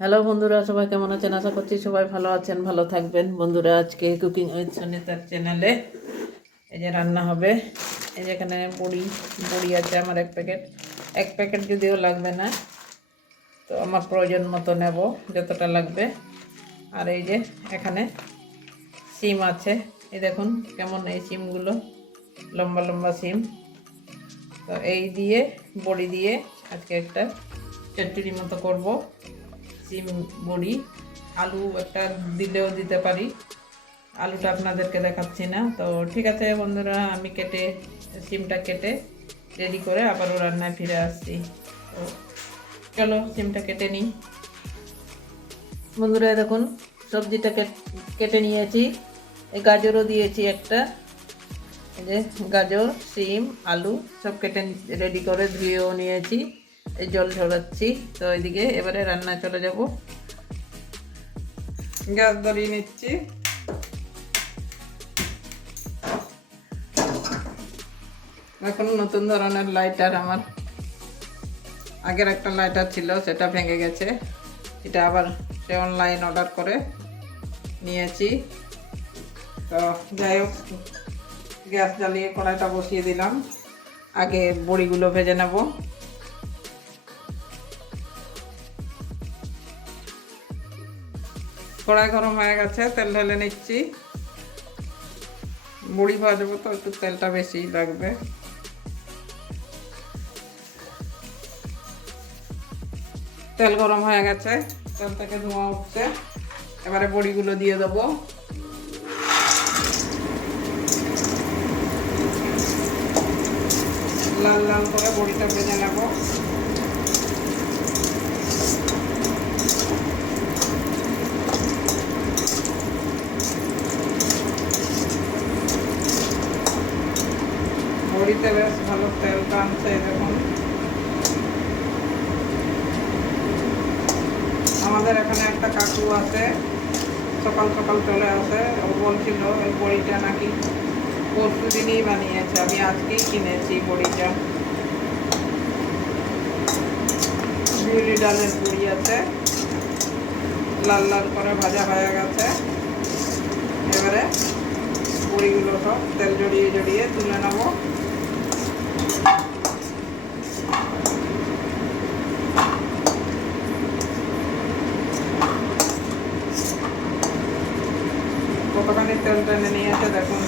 Hello বন্ধুরা, সবাই কেমন আছেন? আশা করছি সবাই ভালো আছেন, ভালো থাকবেন। বন্ধুরা, আজকে কুকিং উইথ সুনিতার চ্যানেলে এই যে রান্না হবে। এই যে এখানে বড়ি আছে আমার এক প্যাকেট যদিও লাগবে না, তো আমার প্রয়োজন মতো নেব যতটা লাগবে। আর এই যে এখানে সিম আছে, এই দেখুন কেমন এই সিমগুলো, লম্বা লম্বা সিম। তো এই দিয়ে বড়ি দিয়ে আজকে একটা চচ্চড়ি মতো করব। সিম বড়ি, আলু একটা দিলেও দিতে পারি, আলুটা আপনাদেরকে দেখাচ্ছি না। তো ঠিক আছে বন্ধুরা, আমি সিমটা কেটে রেডি করে আবারও রান্নায় ফিরে আসছি। তো চলো সিমটা কেটে নিই। বন্ধুরা দেখুন, সবজিটা কেটে নিয়েছি, এই গাজরও দিয়েছি একটা। এই যে গাজর, সিম, আলু সব কেটে রেডি করে ধুয়েও নিয়েছি, এই জল ঝরাচ্ছি। তো ওইদিকে এবারে রান্নায় চলে যাব। গ্যাস ধরিয়ে নিচ্ছি। এখন নতুন ধরনের লাইটার, আমার আগের একটা লাইটার ছিল সেটা ভেঙে গেছে, এটা আবার সে অনলাইন অর্ডার করে নিয়েছি। তো যাই হোক, গ্যাস জ্বালিয়ে কড়াইটা বসিয়ে দিলাম, আগে বড়িগুলো ভেজে নেব। কড়াই গরম হয়ে গেছে, তেল ঢেলে নিচ্ছি। বড়ি ভাজবো তো একটু তেলটা বেশি লাগবে। তেল গরম হয়ে গেছে, তেল থেকে ধোঁয়া উঠছে, এবারে বড়িগুলো দিয়ে দেবো। লাল লাল করে বড়িটা ভেজে নেব। বড়িতে বেশ ভালো তেল টানছে দেখুন। আমাদের এখানে একটা কাকু আছে, সকাল সকাল চলে আসে, ও বলছিল এই বড়িটা নাকি পরশু দিনই বানিয়েছে, আমি আজকেই কিনেছি বড়িটা। বিউলি ডালের বড়ি আছে, লাল লাল করে ভাজা হয়ে গেছে। এবারে বড়িগুলো সব তেল জড়িয়ে জড়িয়ে তুলে নেব। কতখানি তেল টেনে নিয়েছে দেখুন,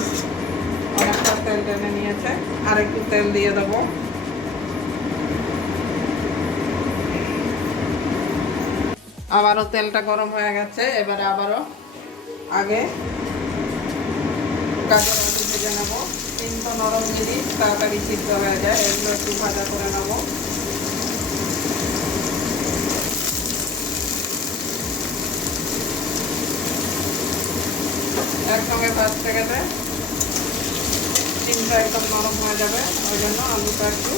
অনেকটা তেল টেনে নিয়েছে। আর একটু তেল দিয়ে দেবো। আবারও তেলটা গরম হয়ে গেছে, এবারে আবারও আগে গাজর আলু ভেজে নেবো। কিন্তু নরম জিনিস তাড়াতাড়ি সিদ্ধ হয়ে যায়, এগুলো একটু ভাজা করে নেবো। একসঙ্গে ভাজতে গেলে ডিমটা একদম নরম হয়ে যাবে, ওই জন্য আলুটা একটু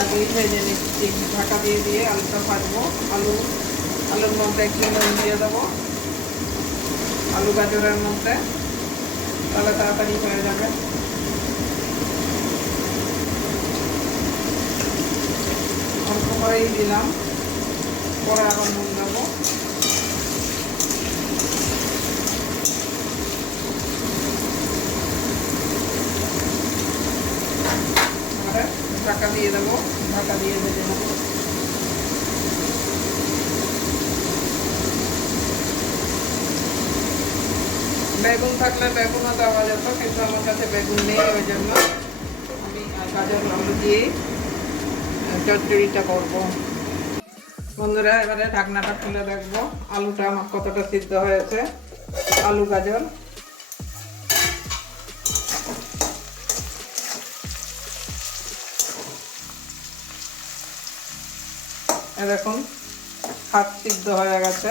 আগেই ভেজে নিচ্ছি। ঢাকা দিয়ে দিয়ে আলুটা ভাজবো। আলুর মধ্যে একটু নুন দিয়ে দেবো, আলু গাজরের মধ্যে, তাহলে তাড়াতাড়ি হয়ে যাবে। অল্প করেই দিলাম, পরে আবার নুন দেবো। ঢাকা দিয়ে দেবো, ঢাকা দিয়ে ভেজে নেবো। বেগুন থাকলে বেগুনও দেওয়া যেত, কিন্তু আমার কাছে বেগুন নেই, ওই জন্য আমি গাজর আলু দিয়েই চচ্চড়িটা করবো। বন্ধুরা, এবারে ঢাকনাটা খুলে দেখবো আলুটা আমার কতটা সিদ্ধ হয়েছে। আলু গাজর দেখুন হাফ সিদ্ধ হয়ে গেছে।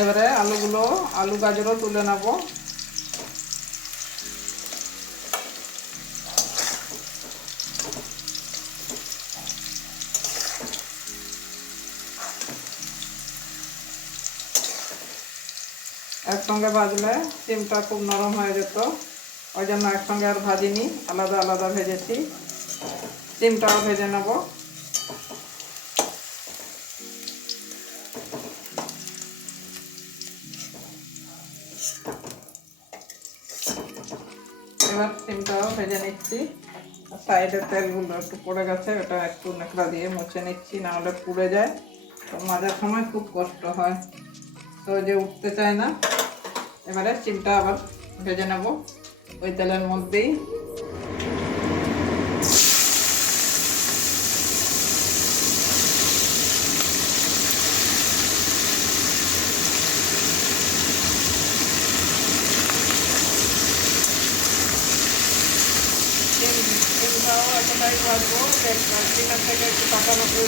এবারে আলু গাজরও তুলে নেব। একসঙ্গে ভাজলে সিমটা খুব নরম হয়ে যেত। ওই জন্য একসঙ্গে আর ভাজিনি, আলাদা আলাদা ভেজেছি। ডিমটাও ভেজে নেব। এবার ডিমটাও ভেজে নিচ্ছি। সাইডের তেলগুলো একটু পড়ে গেছে, ওটা একটু নেকড়া দিয়ে মুছে নিচ্ছি, না হলে পুড়ে যায়। তো মাজার সময় খুব কষ্ট হয়, তো যে উঠতে চায় না। এবারে ডিমটা আবার ভেজে নেব ওই তেলের মধ্যেই। ডিমটাও এতটাই ভাজবো, ডিমের থেকে একটু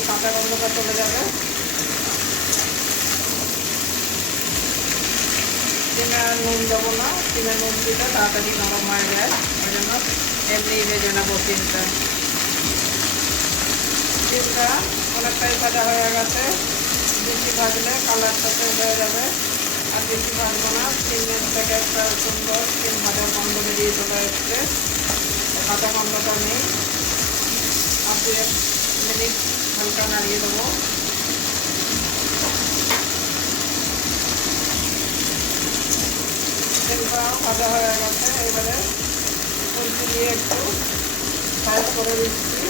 কাঁচা গন্ধটা চলে যাবে। ডিমে আর নুন দেবো না, ডিমে নুন দিলে তাড়াতাড়ি নরম হয়ে যায়, ওই জন্য এমনি ভেজে নেবো ডিমটা। ডিমটা অনেকটাই ভাজা হয়ে গেছে, বেশি ভাজলে কালারটা হয়ে যাবে, আর বেশি ভাজবো না। ডিমের থেকে একটা সুন্দর ডিম ভাজার গন্ধ বেরিয়ে চলে এসছে, কাঁচা গন্ধটা নেই। আর 2-1 মিনিট হালকা নাড়িয়ে দেবো। তেলটা ভাজা হয়ে গেছে, এবারে তুলসি দিয়ে একটু সাইড করে দিচ্ছি,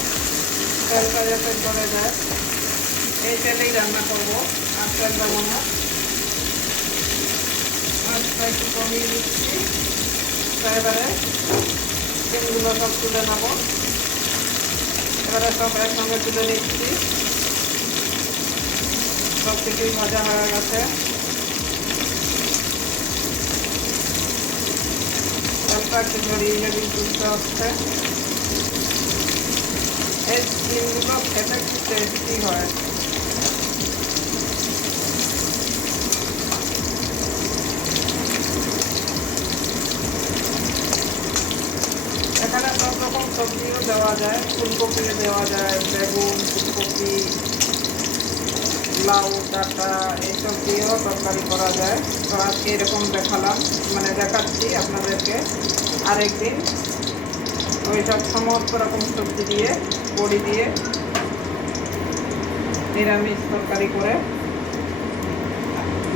তেলটা যাতে চলে যায়। এই তেলেই রান্না করবো, আর তেল দেবো না। মাছটা একটু কমিয়ে দিচ্ছি। এবারে ডিমগুলো সব তুলে নেবো। এবারে সব একসঙ্গে তুলে নিচ্ছি। সব কিছুই ভাজা হয়ে গেছে, তেলটা একটু জড়িয়ে জড়িয়ে তুলতে হচ্ছে। এই ডিমগুলো খেতে খুব টেস্টি হয়। এখানে সব রকম সবজিও দেওয়া যায়, ফুলকপিও দেওয়া যায়, বেগুন, ফুলকপি, লাউ, ডাঁটা এইসব দিয়েও তরকারি করা যায়। তো আজকে এরকম দেখালাম, মানে দেখাচ্ছি আপনাদেরকে। আরেকদিন ওই সব সমস্ত রকম সবজি দিয়ে, বড়ি দিয়ে নিরামিষ তরকারি করে,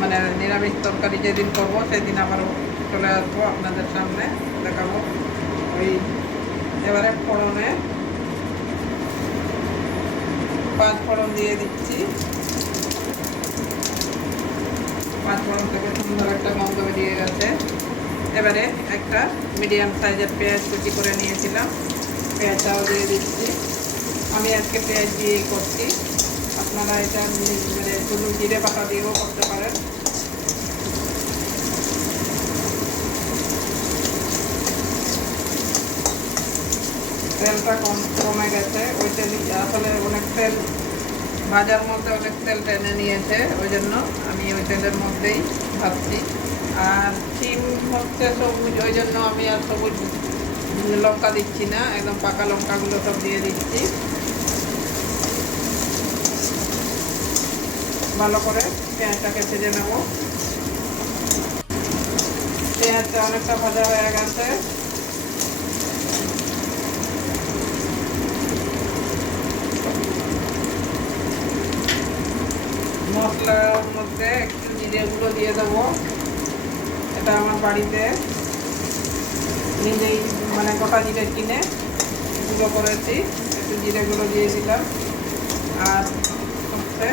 মানে নিরামিষ তরকারি যেদিন করবো সেদিন আবারও চলে আসবো আপনাদের সামনে, দেখাবো। ওই এবারে ফোড়নে 5 ফোড়ন দিয়ে দিচ্ছি। 5 ফোড়ন থেকে সুন্দর একটা গন্ধ বেরিয়ে গেছে। এবারে একটা মিডিয়াম সাইজের পেঁয়াজ কুচি করে নিয়েছিলাম, পেঁয়াজটাও দিয়ে দিচ্ছি। আমি আজকে পেঁয়াজ দিয়েই করছি, আপনারা এটা মানে শুধু জিরে বাটা দিয়েও করতে পারেন। তেলটা কমে গেছে, ওই তেল আসলে অনেক তেল ভাজার মধ্যে অনেক তেল টেনে নিয়েছে, ওই জন্য আমি ওই তেলের মধ্যেই ভাজছি। আর শিম হচ্ছে সবুজ, ওই জন্য আমি আর সবুজ লঙ্কা দিচ্ছি না, একদম পাকা লঙ্কাগুলো সব দিয়ে দিচ্ছি। ভালো করে পেঁয়াজটাকে ভেজে নেব। পেঁয়াজটা অনেকটা ভাজা হয়ে গেছে। মশলার মধ্যে একটু জিরে গুঁড়ো দিয়ে দেবো। এটা আমার বাড়িতে নিজেই মানে গোটা জিরে কিনে গুঁড়ো করেছি, একটু জিরে গুঁড়ো দিয়ে দিলাম। আর হচ্ছে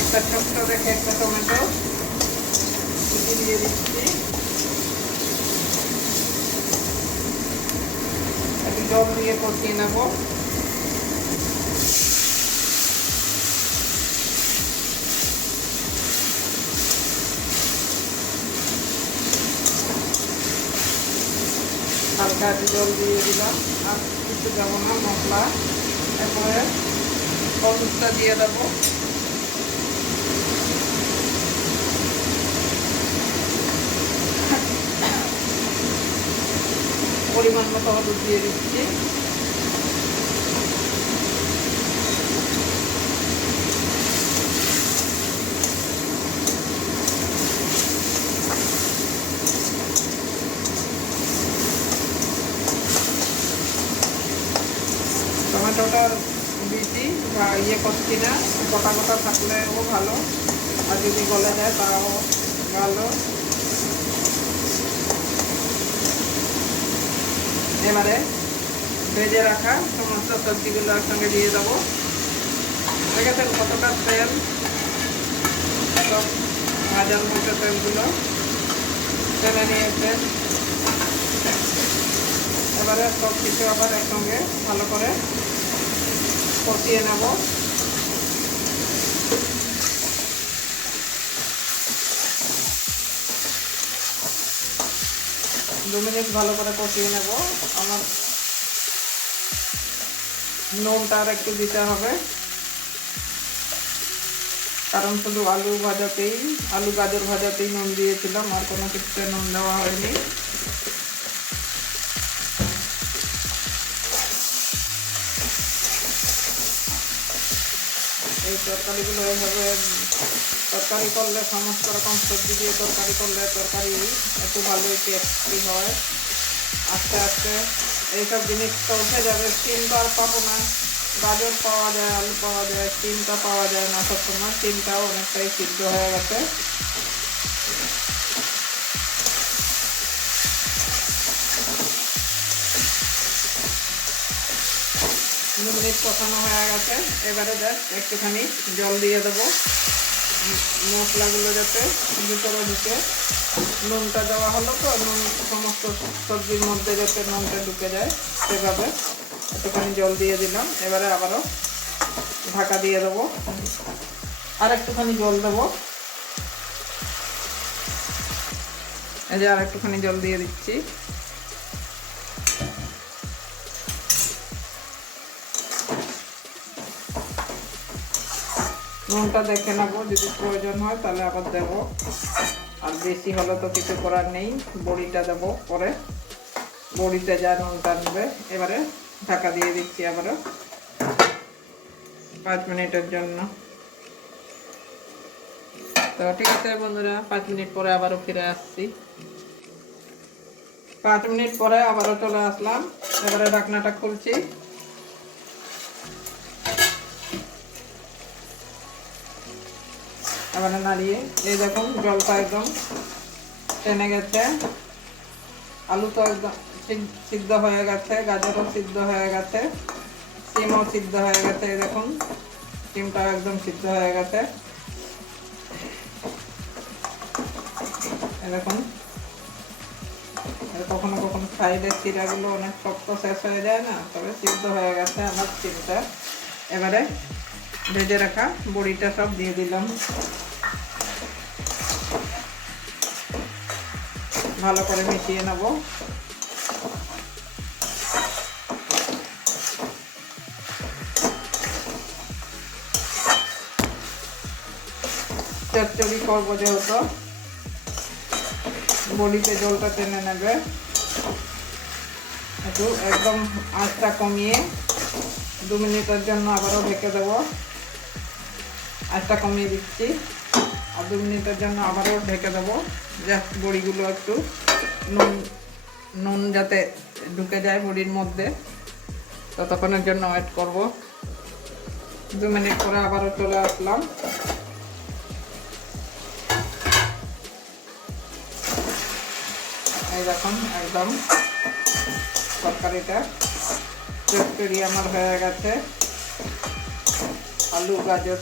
একটা ছোট্ট দেখে একটা টমেটো কুচি দিয়ে দিচ্ছি। একটু জল দিয়ে কষিয়ে নেবো। হালকা একটু জল দিয়ে দিলাম, আর কিছু দেবো না মশলা। এরপরে হলুদটা দিয়ে দেবো। পরিমাণ মতো হলুদ দিয়ে দিচ্ছি। টমেটোটা দিয়েছি বা করছি না, গোটা গোটা থাকলেও ভালো, আর যদি গলে যায় তাও ভালো। এবারে ভেজে রাখা সমস্ত সবজিগুলো একসঙ্গে দিয়ে দেবো। দেখেছেন কতটা তেল, সব ভাজার মতো তেলগুলো টেনে নিয়েছে। এবারে সব কিছু আবার একসঙ্গে ভালো করে কষিয়ে নেব। 2 মিনিট ভালো করে কষিয়ে নেব। আমার নুনটা আর একটু দিতে হবে, কারণ শুধু আলু গাজর ভাজাতেই নুন দিয়েছিলাম, আর কোনো কিছুতে নুন দেওয়া হয়নি। এই তরকারিগুলো এইভাবে তরকারি করলে, সমস্ত রকম সবজি দিয়ে তরকারি করলে তরকারি একটু ভালোই টেস্টি হয়। আস্তে আস্তে এইসব জিনিস তো উঠে যাবে, স্টিমটা আর পাবো না। গাজর পাওয়া যায়, আলু পাওয়া যায়, স্টিমটা পাওয়া যায় না সবসময়। স্টিমটাও অনেকটাই সিদ্ধ হয়ে গেছে। 2 মিনিট কষানো হয়ে গেছে। এবারে একটুখানি জল দিয়ে দেবো, মশলাগুলো যাতে ভিতরে ঢুকে। নুনটা দেওয়া হলো তো, নুন সমস্ত সবজির মধ্যে যাতে নুনটা ঢুকে যায় সেভাবে একটুখানি জল দিয়ে দিলাম। এবারে আবারও ঢাকা দিয়ে দেবো, আর একটুখানি জল দেবো। এই যে আর একটুখানি জল দিয়ে দিচ্ছি। নুনটা দেখে নেবো, যদি প্রয়োজন হয় তাহলে আবার দেবো, আর বেশি হলে তো কিছু করার নেই। বড়িটা দেবো পরে, বড়িতে যা নুনটা নেবে। এবারে ঢাকা দিয়ে দিচ্ছি আবারও 5 মিনিটের জন্য। তো ঠিক আছে বন্ধুরা, 5 মিনিট পরে আবারও ফিরে আসছি। 5 মিনিট পরে আবারও চলে আসলাম। এবারে ঢাকনাটা খুলছি। এবারে নাড়িয়ে, এই দেখুন জলটা একদম টেনে গেছে, আলু তো একদম সিদ্ধ হয়ে গেছে, গাজরও সিদ্ধ হয়ে গেছে, সিমও সিদ্ধ হয়ে গেছে। এই দেখুন সিমটা একদম সিদ্ধ হয়ে গেছে। এই দেখুন, কখনো কখনো সাইডের চিরাগুলো অনেক শক্ত শেষ হয়ে যায় না, তবে সিদ্ধ হয়ে গেছে আমার সিমটা। এবারে ভেজে রাখা বড়িটা সব দিয়ে দিলাম, ভালো করে মিশিয়ে নেব। চচ্চড়ি করবো যেহেতু, বড়িতে জলটা টেনে নেবে। একটু একদম আঁচটা কমিয়ে 2 মিনিটের জন্য আবারও ঢেকে দেবো। আঁচটা কমিয়ে দিচ্ছি, আর 2 মিনিটের জন্য আবারও ঢেকে দেবো। জাস্ট বড়িগুলো একটু নুন যাতে ঢুকে যায় বড়ির মধ্যে, ততক্ষণের জন্য ওয়েট করব। 2 মিনিট পরে আবারও চলে আসলাম। এই দেখুন একদম তরকারিটা চচ্চড়ি আমার হয়ে গেছে। আলু গাজর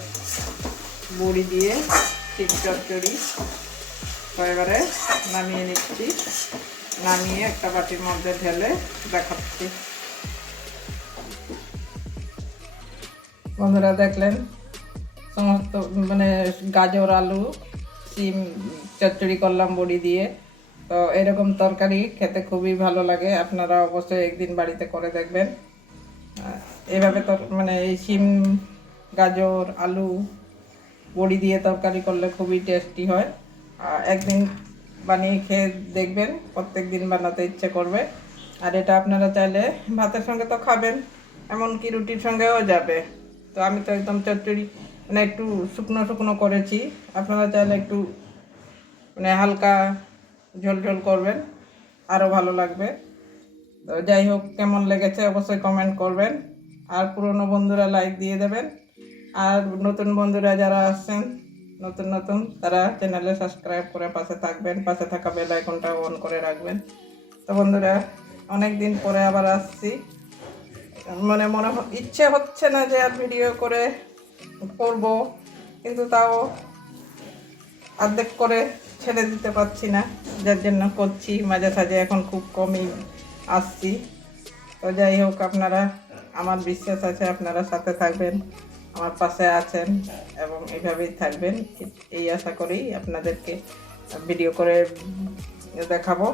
বড়ি দিয়ে ঠিক চচ্চড়ি। তো এবারে নামিয়ে নিচ্ছি, নামিয়ে একটা বাটির মধ্যে ঢেলে দেখাচ্ছি। বন্ধুরা দেখলেন সমস্ত মানে গাজর আলু সিম চচ্চড়ি করলাম বড়ি দিয়ে। তো এরকম তরকারি খেতে খুবই ভালো লাগে, আপনারা অবশ্যই একদিন বাড়িতে করে দেখবেন। এভাবে মানে এই সিম গাজর আলু বড়ি দিয়ে তরকারি করলে খুবই টেস্টি হয়। একদিন বানিয়ে খেয়ে দেখবেন, প্রত্যেক দিন বানাতে ইচ্ছে করবে। আর এটা আপনারা চাইলে ভাতের সঙ্গে তো খাবেন, এমনকি রুটির সঙ্গেও যাবে। তো আমি তো একদম চচ্চড়ি মানে একটু শুকনো শুকনো করেছি, আপনারা চাইলে একটু মানে হালকা ঝোল ঝোল করবেন, আরও ভালো লাগবে। তো যাই হোক, কেমন লেগেছে অবশ্যই কমেন্ট করবেন। আর পুরনো বন্ধুরা লাইক দিয়ে দেবেন, আর নতুন বন্ধুরা যারা আসছেন নতুন নতুন তারা চ্যানেলে সাবস্ক্রাইব করে পাশে থাকবেন, পাশে থাকা বেল আইকনটা অন করে রাখবেন। তো বন্ধুরা, অনেক দিন পরে আবার আসছি, ইচ্ছে হচ্ছে না যে আর ভিডিও করব, কিন্তু তাও অর্ধেক করে ছেড়ে দিতে পারছি না, যার জন্য করছি মাঝে সাঝে। এখন খুব কমই আসছি। তো যাই হোক, আপনারা, আমার বিশ্বাস আছে আপনারা সাথে থাকবেন, আমার পাশে আছেন এবং এইভাবেই থাকবেন, এই আশা করেই আপনাদেরকে ভিডিও করে দেখাবো।